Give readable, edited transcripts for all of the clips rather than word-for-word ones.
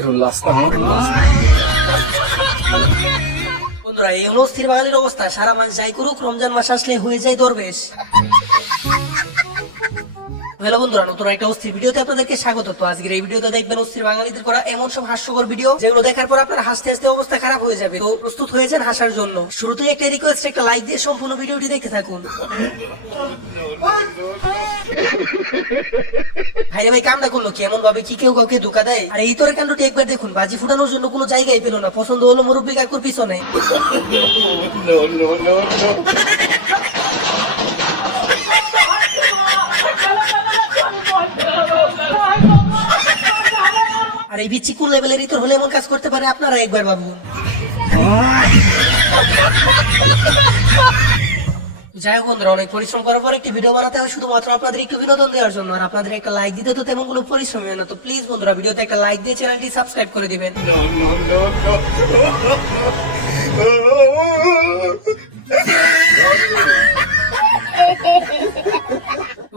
আস্তাগফিরুল্লাহ, আস্তাগফিরুল্লাহ। বন্ধুরা, এই হলো অস্থির বাঙালির অবস্থা। সারা মাস যাই করুক, রমজান মাস আসলে হয়ে যায় দরবেশ। হ্যালো বন্ধুরা, নতুন একটা অস্থির ভিডিওতে আপনাদেরকে স্বাগত। তো আজকের এই ভিডিওতে দেখবেন অস্থির বাঙালিদের করা এমন সব হাস্যকর ভিডিও যেগুলো দেখার পর আপনার হাসতে হাসতে অবস্থা খারাপ হয়ে যাবে। তো প্রস্তুত হয়ে যান হাসার জন্য। শুরুতেই একটা রিকোয়েস্ট, একটা লাইক দিয়ে সম্পূর্ণ ভিডিওটি দেখতে থাকুন। ভাই ভাই, কামটা করলো কি? এমন ভাবে কি কেউ কাউকে ধোকা দেয়? আর এই তোর কাণ্ডটি একবার দেখুন, বাজি ফুটানোর জন্য কোনো জায়গায় পেল না। পছন্দ হলো মুরব্বী কাকুর পিছনে। আর এই বিচ্ছি কোন লেভেলের ইতর হলে এমন কাজ করতে পারে, আপনারা একবার ভাবুন। যাই হোক বন্ধুরা, অনেক পরিশ্রম করার পর একটি ভিডিও বানাতে হয় শুধুমাত্র আপনাদের একটু বিনোদন দেওয়ার জন্য। আর আপনাদের একটা লাইক দিতে তো তেমন কোনো পরিশ্রম হয় না। তো প্লিজ বন্ধুরা, ভিডিওতে একটা লাইক দিয়ে চ্যানেলটি সাবস্ক্রাইব করে দিবেন।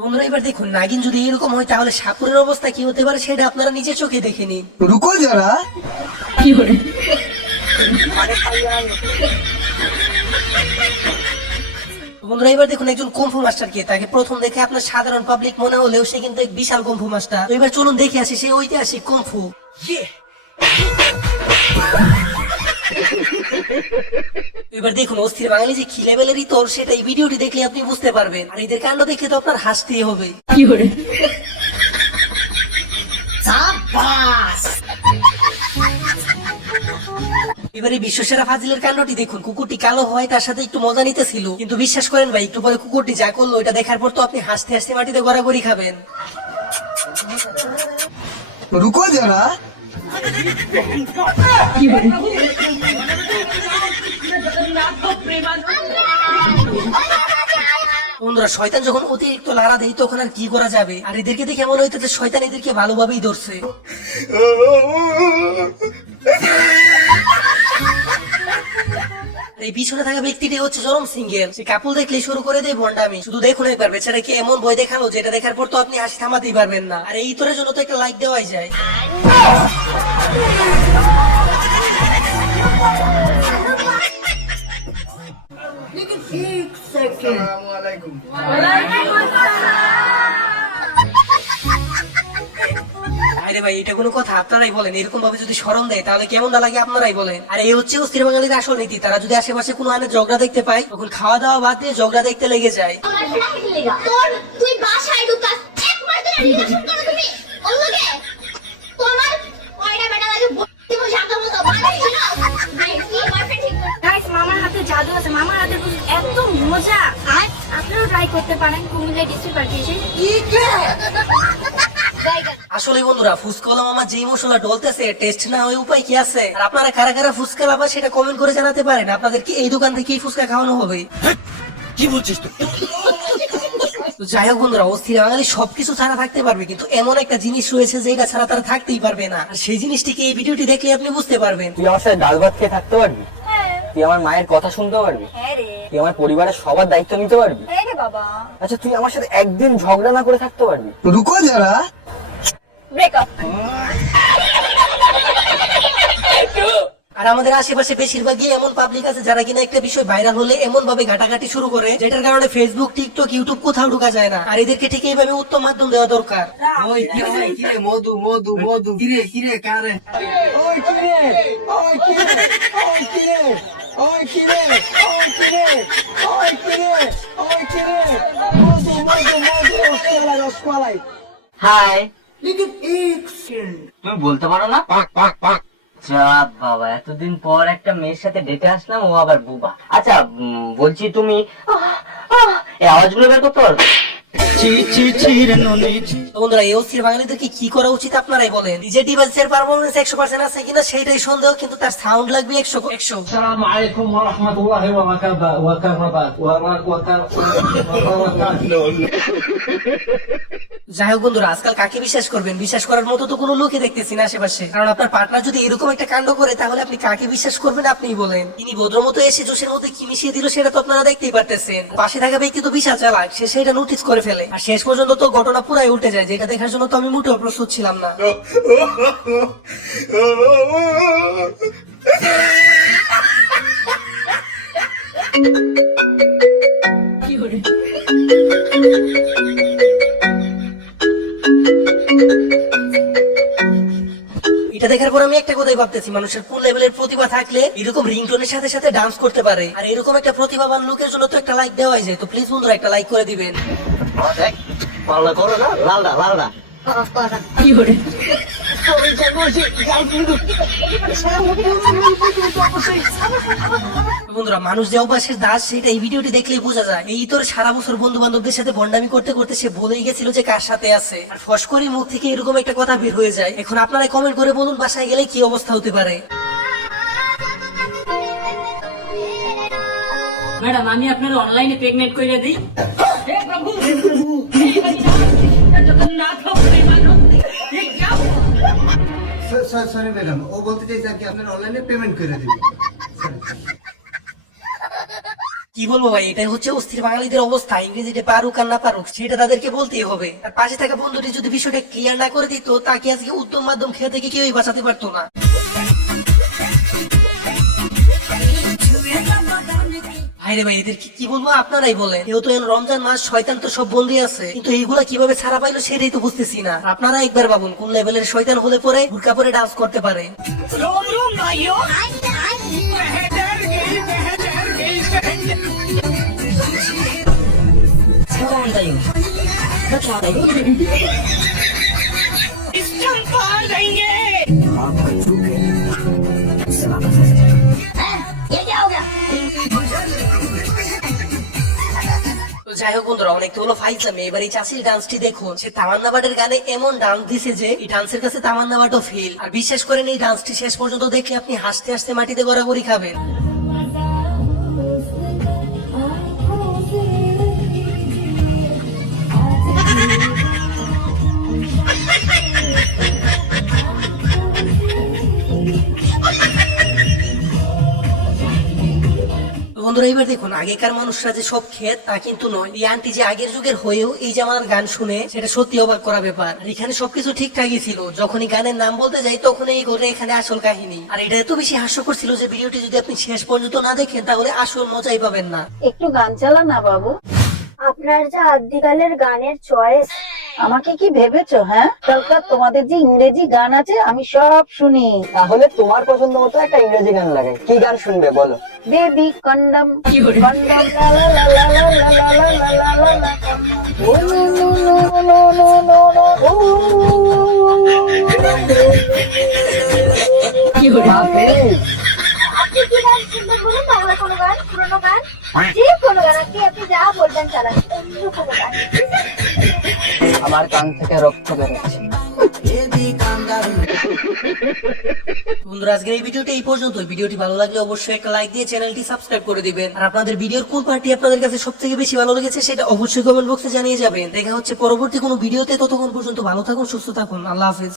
বন্ধুরা, এবার দেখুন, নাগিন যদি এরকম হয় তাহলে সাপুরের অবস্থা কি হতে পারে সেটা আপনারা নিজের চোখে দেখে নিন। রুকো যারা। বন্ধুরা, এবার দেখুন একজন কুম্ফু মাস্টার কে। তাকে প্রথম দেখে আপনার সাধারণ পাবলিক মনে হলেও সে কিন্তু এক বিশাল কুম্ফু মাস্টার। তো এবার চলুন দেখে আসি সেই ঐতিহাসিক কুম্ফু। এবার দেখুন অস্থির বাঙালি যে কি লেভেলের ইতর সেটা এই ভিডিওটি দেখলে আপনি বুঝতে পারবেন। আর এদের কাণ্ড দেখে তো আপনার হাসতেই হবে। এবারে বিশ্বসেরা ফাজিলের কাণ্ডটি দেখুন। কুকুরটি কালো হয়, তার সাথে একটু মজা নিতেছিল, কিন্তু বিশ্বাস করেন ভাই, একটু পরে কুকুরটি যা করলো এটা দেখার পর তো আপনি হাসতে হাসতে মাটিতে গড়াগড়ি খাবেন। রুকো যারা। বন্ধুরা, শয়তান যখন অতিরিক্ত লাড়া দেয় তখন আর কি করা যাবে। আর এদেরকে দেখে মনে হইতেছে শয়তান এদেরকে ভালোভাবেই ধরছে। এই পিছনে থাকা ব্যক্তিটি হচ্ছে জরম সিঙ্গেল। সে কাপল দেখলে শুরু করে দেয় ভন্ডামি। শুধু দেখুন একবার, বেচারাকে এমন ভয় দেখালো যেটা দেখার পর তো আপনি হাসি থামাতেই পারবেন না। আর এই ইতরের জন্য তো একটা লাইক দেওয়াই যায়। আরে ভাই, এটা কোনো কথা? আপনারাই বলেন, এরকম ভাবে যদি শরম দেয় তাহলে কেমনটা লাগে আপনারাই বলেন। আর এই হচ্ছে অস্থির বাঙালির আসল নীতি। তারা যদি আশেপাশে কোনো আনে ঝগড়া দেখতে পায় তখন খাওয়া দাওয়া বাদ দিয়ে ঝগড়া দেখতে লেগে যায়। তুই বাসায় ঢুকাস একবার তো রিলেশন করো তুমি অন্যকে তোমার কয়টা বেটা লাগে বলতে বসে আগে মতো মানে ছিল ভাই কি মারতে ঠিক করে গাইস, মামার হাতে জাদু আছে। মামার হাতে এত মজা। আর আপনারাও ট্রাই করতে পারেন কুমিল্লা ডিস্ট্রিক্ট পাঠিয়েছে। আসলে বন্ধুরা, ফুচকাওয়ালা মামা যেই মশলা ডলতেছে টেস্ট না ওই উপায় কি আছে? আর আপনারা কারা কারা ফুচকা লাভা সেটা কমেন্ট করে জানাতে পারেন। আপনাদের কি এই দোকান থেকে ফুচকা খাওয়ানো হবে? কি বলছিস তুই? তো যাই হোক বন্ধুরা, অস্থির বাঙালি সবকিছু ছাড়া থাকতে পারবে, কিন্তু এমন একটা জিনিস রয়েছে যেটা ছাড়া তারা থাকতেই পারবে না। আর সেই জিনিসটিকে এই ভিডিওটি দেখলে আপনি বুঝতে পারবেন। তুই আমার সাথে ডাল ভাত খেয়ে থাকতে পারবি? তুই আমার মায়ের কথা শুনতে পারবি? হ্যাঁ রে, তুই আমার পরিবারের সবার দায়িত্ব নিতে পারবি? হ্যাঁ রে বাবা। আচ্ছা, তুই আমার সাথে একদিন ঝগড়া না করে থাকতে পারবি? রুকো যারা। ব্রেকআপ। আর আমাদের আশেপাশে বেশিরভাগই এমন পাবলিক আছে যারা কিনা একটা বিষয় ভাইরাল হলে এমন ভাবে ঘাটাঘাটি শুরু করে যেটার কারণে ফেসবুক, টিকটক, ইউটিউব কোথাও ঢোকা যায় না। আর এদেরকে ঠিক এইভাবে উত্তম মাধ্যম দেওয়া দরকার। ওই কিরে মধু মধু মধু কিরে কারে। ওই কিরে ওই কিরে ওই কিরে ওই কিরে ওই কিরে ওই কিরে ওই কিরে মধু মধু মধু রসমালাই। হাই, তুমি বলতে পারো না? যা বাবা, এতদিন পর একটা মেয়ের সাথে ডেটে আসলাম, ও আবার বুবা। আচ্ছা, বলছি তুমি এই আওয়াজগুলো বের করতে পারো? তো বন্ধুরা, এই অস্থির বাঙালিদেরকে কি করা উচিত আপনারাই বলেন। ডিজে ডিভাইসের পারফরম্যান্স 100% আছে কিনা সেটাই সন্দেহ, কিন্তু তার সাউন্ড লাগবে 100। السلام عليكم ورحمة الله وبركاته. যাই হোক বন্ধুরা, আজকাল কাকে বিশ্বাস করবেন? বিশ্বাস করার মতো তো কোনো লোকই দেখতেছি না আশেপাশে। কারণ আপনার পার্টনার যদি এরকম একটা কাণ্ড করে তাহলে আপনি কাকে বিশ্বাস করবেন আপনিই বলেন। তিনি ভদ্রমতো এসে জোশের মধ্যে কি মিশিয়ে দিল সেটা তো আপনারা দেখতেই পারতেছেন। পাশে থাকা ব্যক্তি তো বিশাল চালাক, সে সেটা নোটিস করে ফেলে। ফেলে। আর শেষ পর্যন্ত তো ঘটনা পুরাই উল্টে যায়, যেটা দেখার জন্য তো আমি মোটেও প্রস্তুত ছিলাম না। এটা দেখার পর আমি একটা কথাই ভাবতেছি, মানুষের কোন লেভেলের প্রতিভা থাকলে এরকম রিংটোনের সাথে সাথে ডান্স করতে পারে। আর এরকম একটা প্রতিভাবান লোকের জন্য তো একটা লাইক দেওয়াই যায়। তো প্লিজ বন্ধুরা একটা লাইক করে দিবেন। পাল্লা করো না, লালডা লালডা। বন্ধুরা, মানুষ যে অভ্যাসের দাস সেটা এই ভিডিওটি দেখলেই বোঝা যায়। এই তোর সারা বছর বন্ধু বান্ধবদের সাথে বন্ডামি করতে করতে সে বলেই গেছিল যে কার সাথে আছে, আর ফস করে মুখ থেকে এরকম একটা কথা বের হয়ে যায়। এখন আপনারা কমেন্ট করে বলুন বাসায় গেলে কি অবস্থা হতে পারে। ম্যাডাম, আমি আপনার অনলাইনে প্রেগনেন্ট করে দিই। সরি ম্যাডাম, ও বলতে চাইছে আর কি আপনার অনলাইনে পেমেন্ট করে দিবেন। কি বলবো ভাই, এটাই হচ্ছে অস্থির বাঙালিদের অবস্থা। ইংরেজিতে পারুক আর না পারুক সেটা তাদেরকে বলতেই হবে। আর পাশে থাকা বন্ধুটি যদি বিষয়টা ক্লিয়ার না করে দিত, তাকে আজকে উত্তম মাধ্যম খেয়ে থেকে কেউই বাঁচাতে পারতো না। ভাইরে ভাই, এদের কি বলবো আপনারাই বলে। কেউ তো রমজান মাস, শয়তান তো সব বন্ধই আছে, কিন্তু এইগুলা কিভাবে ছাড়া পাইলো সেটাই তো বুঝতেছি না। আপনারা একবার ভাবুন কোন লেভেলের শয়তান হলে পরে বুরকা পরে ডান্স করতে পারে। যাই হোক বন্ধুরা, অনেক তো হলো ফাইজলামি। এবার এই চাষির ডান্সটি দেখুন। সে তামান্না বাটের গানে এমন ডান্স দিছে যে এই ডান্সের কাছে তামান্না বাটও ফেল। আর বিশ্বাস করেন এই ডান্সটি শেষ পর্যন্ত দেখলে আপনি হাসতে হাসতে মাটিতে গড়াগড়ি খাবেন। বন্ধুরা এবার দেখুন, আগেকার মানুষরা যে সব খেত তা কিন্তু নয়। এই আন্টি যে আগের যুগের হয়েও এই যে আমার গান শুনে, সেটা সত্যি অবাক করা ব্যাপার। আর এখানে সবকিছু ঠিকঠাকই ছিল, যখনই গানের নাম বলতে যাই তখনই এই ঘটে এখানে আসল কাহিনী। আর এটা এত বেশি হাস্যকর ছিল যে ভিডিওটি যদি আপনি শেষ পর্যন্ত না দেখেন তাহলে আসল মজাই পাবেন না। একটু গান চালা না বাবু। আপনার যে আদিকালের গানের চয়েস, আমাকে কি ভেবেছো? হ্যাঁ, কালকা তোমাদের যে ইংরেজি গান আছে আমি সব শুনি। তাহলে তোমার পছন্দ মতো একটা ইংরেজি গান লাগাই। কি গান শুনবে বলো? বেবি কন্ডম কন্ডম লা লা লা লা লা লা লা লা লা লা লা। ও no no no no no no no. ও আপনি কি গান শুনবেন বলুন? বাংলা কোনো গান, পুরোনো গান, যে কোনো গান, আপনি যা বলবেন চালান। অন্য কোনো গান। আমার কান থেকে রক্ত বেরোচ্ছে। বন্ধুরা, আজকের এই ভিডিওটা এই পর্যন্ত। ভিডিওটি ভালো লাগলে অবশ্যই একটা লাইক দিয়ে চ্যানেলটি সাবস্ক্রাইব করে দিবেন। আর আপনাদের ভিডিওর কোন পার্টি আপনাদের কাছে সব থেকে বেশি ভালো লেগেছে সেটা অবশ্যই কমেন্ট বক্সে জানিয়ে যাবেন। দেখা হচ্ছে পরবর্তী কোনো ভিডিওতে। ততক্ষণ পর্যন্ত ভালো থাকুন, সুস্থ থাকুন। আল্লাহ হাফেজ।